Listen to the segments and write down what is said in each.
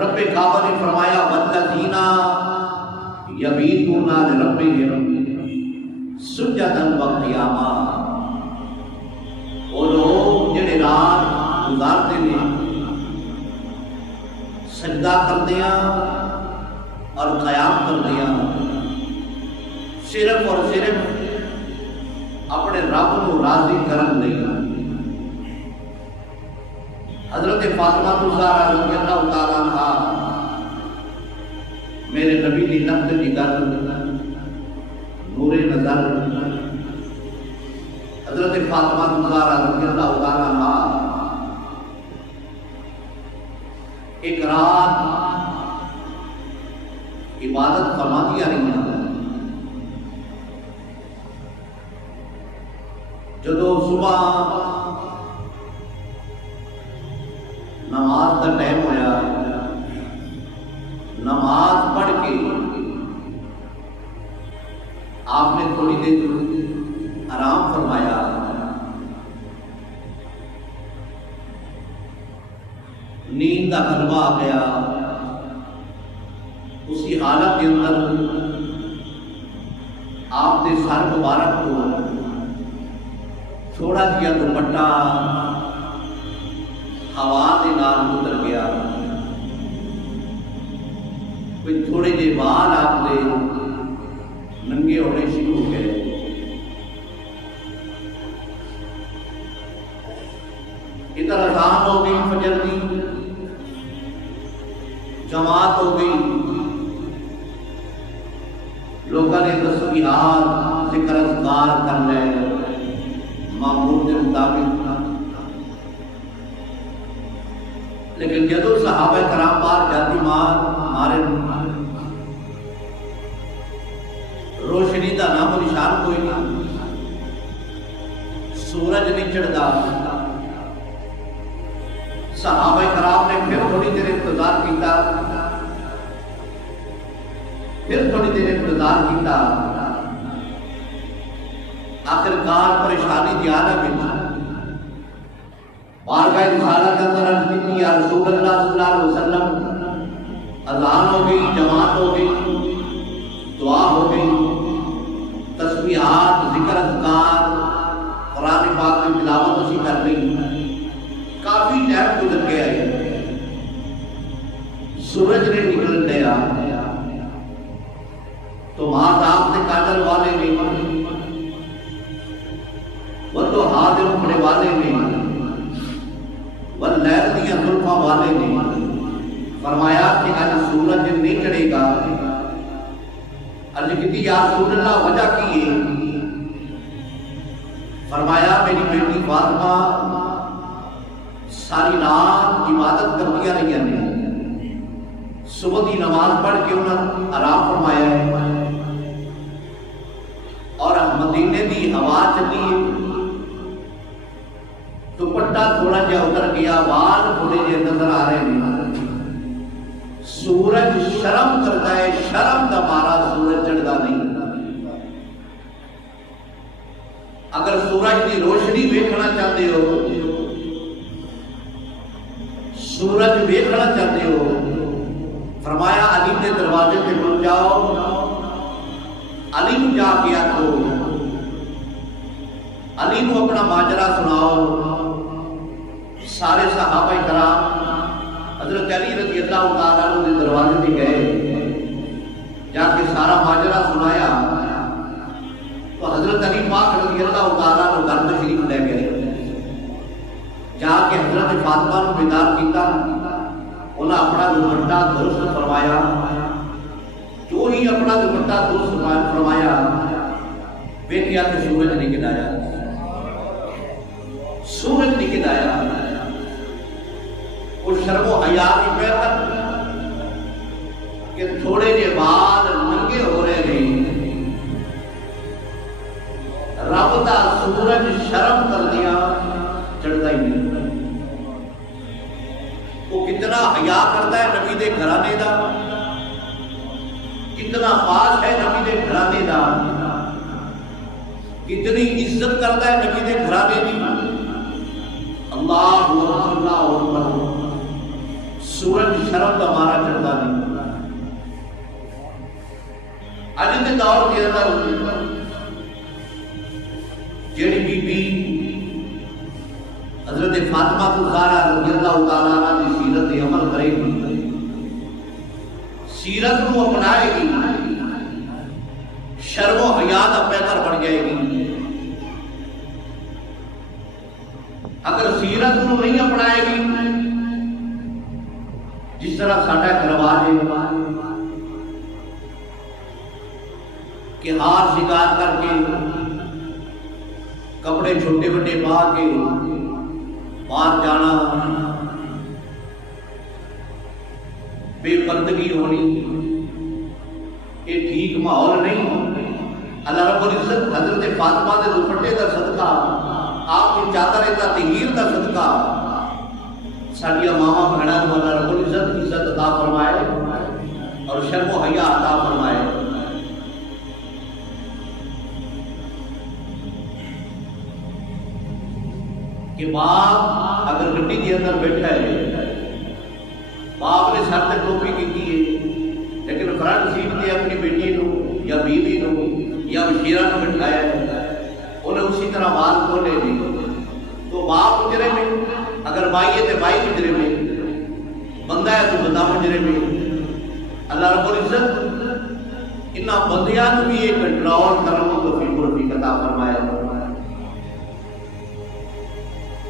رب کعبہ نے فرمایا والذین یبیتون لربہم سجدا وقیاما، وہ لوگ جڑے رات گزارتے ہیں سجدہ کردیاں اور قیام کردیاں، صرف اور صرف اپنے رب کو راضی کرن لئی۔ حضرت فاطمہ الزہرا رضی اللہ تعالیٰ عنہا میرے نبی کی نقد جگر، نور نظر، حضرت فاطمہ الزہرا رضی اللہ تعالیٰ عنہا ایک رات عبادت فرماتی آ رہی ہیں۔ جدو صبح نماز کا ٹائم ہویا، نماز پڑھ کے آپ نے تھوڑی دیر آرام فرمایا، نیند کا غلبہ آ گیا۔ اسی حالت کے اندر آپ نے سر مبارک کو تھوڑا جیا دوپٹہ ہوا کے نال اتر گیا، کوئی تھوڑے جے بال آپ نے ننگے ہونے شروع ہو گئے۔ ادھر اذان ہو گئی فجر کی، جماعت ہو گئی، لوگوں نے تسبیحات ذکر اذکار کر لے معمول کے مطابق، لیکن جدو صحابہ کرام پار جاتی مارے روشنی کا نام و نشان کوئی نہیں، سورج نہیں چڑھتا۔ صحابہ کرام نے پھر تھوڑی دیر انتظار کیتا، پھر تھوڑی دیر انتظار کیتا، آخرکار پریشانی کی حالت میں بارگاہ رسالت کے اندر عرض کی یا رسول اللہ صلی اللہ علیہ وسلم، اذان ہو گئی، جماعت ہو گئی، دعا ہو گئی، تسبیحات ذکر اذکار قرآن پاک کی تلاوت اسی کر رہی، کافی ٹائم گزر گیا ہے، سورج نے نکل گیا تو ماں آپ نے کاجل والے نہیں، وہ تو حاضر پڑے والے نہیں، وہ لہر دیا زلفاں والے نہیں۔ فرمایا کہ آج سورج نہیں چڑھے گا، عرض کی یا رسول اللہ وجہ کی ہے؟ فرمایا میری بیٹی فاطمہ ساری رات عبادت کرتی رہی ہیں، صبح کی نماز پڑھ کے انہوں نے آرام فرمایا ہے، اور مدینے کی ہوا چلی، دوپٹہ تھوڑا جہا اتر گیا، بال تھوڑے جہے نظر آ رہے ہیں۔ سورج شرم کرتا ہے، شرم کا مارا سورج چڑھتا نہیں۔ اگر سورج کی روشنی ویکھنا چاہتے ہو، سورج ویکھنا چاہتے ہو، فرمایا علی کے دروازے پہ مل جاؤ، علی کو جا کے آکھو، علی کو اپنا ماجرا سناؤ۔ سارے صحابہ کرام حضرت علی رضی اللہ تعالیٰ عنہ کے دروازے پہ گئے، جا کے سارا ماجرا سنایا تو حضرت علی پاک رضی اللہ تعالیٰ عنہ گھر تشریف لے گئے، جا کے حضرت فاطمہ کو بیدار کیتا، انہیں اپنا دوپٹہ درست فرمایا، جو ہی اپنا دوپٹہ درست فرمایا ویکھیا کہ سورج نکل آیا، سورج نکل آیا۔ وہ شرم و حیا کی بہتر کہ تھوڑے جے بال ننگے ہو رہے ہیں، رب دا سورج شرم کر دیا چڑھتا ہی نہیں۔ وہ کتنا حیا کرتا ہے نبی دے گھرانے دا، کتنا خاص ہے نبی دے گھرانے دا، کتنی عزت کرتا ہے نبی دے گھرانے دی۔ اللہ اکبر، اللہ اکبر، سورج شرم کا مارا چڑھتا نہیں. اج کے دور کے اندر جیڑی بی بی حضرت فاطمہ الزہرا رضی اللہ تعالیٰ عنہ کی سیرت پہ عمل کرے گی، سیرت کو اپنائے گی، شرم و حیا کا پیکر بن جائے گی. اگر سیرت کو نہیں اپنائے گی، جس طرح ساڈا ایک رواج ہے کہ ہار شکار کر کے کپڑے چھوٹے بڑے پا کے باہر جانا، بے پردگی ہونی، یہ ٹھیک ماحول نہیں. اللہ رب العزت حضرت فاطمہ کے دوپٹے کا صدقہ، آپ کی چادر تطہیر کا صدقہ ساڈیاں ماواں بہناں کو اللہ رب العزت عزت عطا فرمائے اور شرم و حیا عطا فرمائے. کہ باپ اگر گڈی کے اندر بیٹھا ہے، باپ نے سر تے ٹوپی کی ہے، لیکن فرنٹ سیٹ تے اپنی بیٹی نو یا بیوی نو یا مشیرہ نو بٹھایا ہے، انہیں اسی طرح وال کھولے نہیں، تو باپ مجرم ہے. اگر بھائی ہے تو بھائی مجرم ہے، بندہ ہے تو بندہ مجرم ہے. اللہ رب العزت انہاں بندیاں نو بھی یہ کنٹرول کرنے کو توفیق و توفیق عطا فرمائے.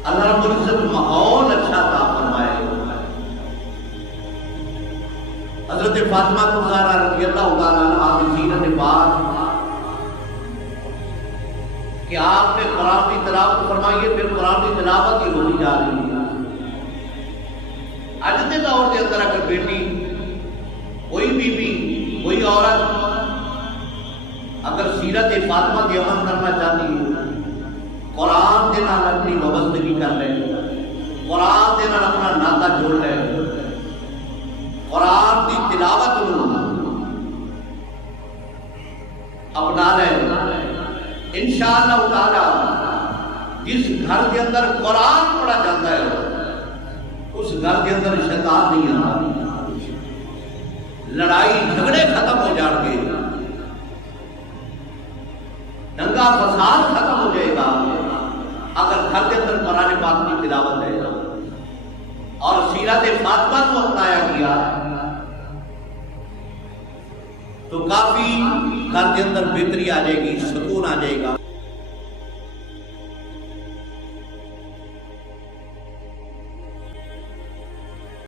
اللہ رب العزت ماحول اچھا عطا فرمائے. حضرت فاطمہ الزہرا رضی اللہ تعالیٰ عنہ کی سیرت پاک کہ آپ نے قرآن کی تلاوت فرمائی ہے، پھر قرآن کی تلاوت ہی ہوتی جا رہی ہے. اج کے دور کے اندر اگر بیٹی کوئی بی کوئی عورت اگر سیرت فاطمہ کی عمل کرنا چاہتی ہے، قرآن کے نال اپنی وابستگی کر لے، قرآن کے نال اپنا ناطہ جوڑ لے، قرآن کی تلاوت اپنا لے، انشاءاللہ تعالی جس گھر کے اندر قرآن پڑھا جاتا ہے اس گھر کے اندر شیطان نہیں آتا، لڑائی جھگڑے ختم ہو جان گے، دنگا فساد ختم ہو جائے گا اگر گھر کے اندر قرآن پاک کی تلاوت ہے اور سیرت فاطمہ کو اپنایا گیا تو کافی گھر کے اندر بہتری آ جائے گی، سکون آ جائے گا.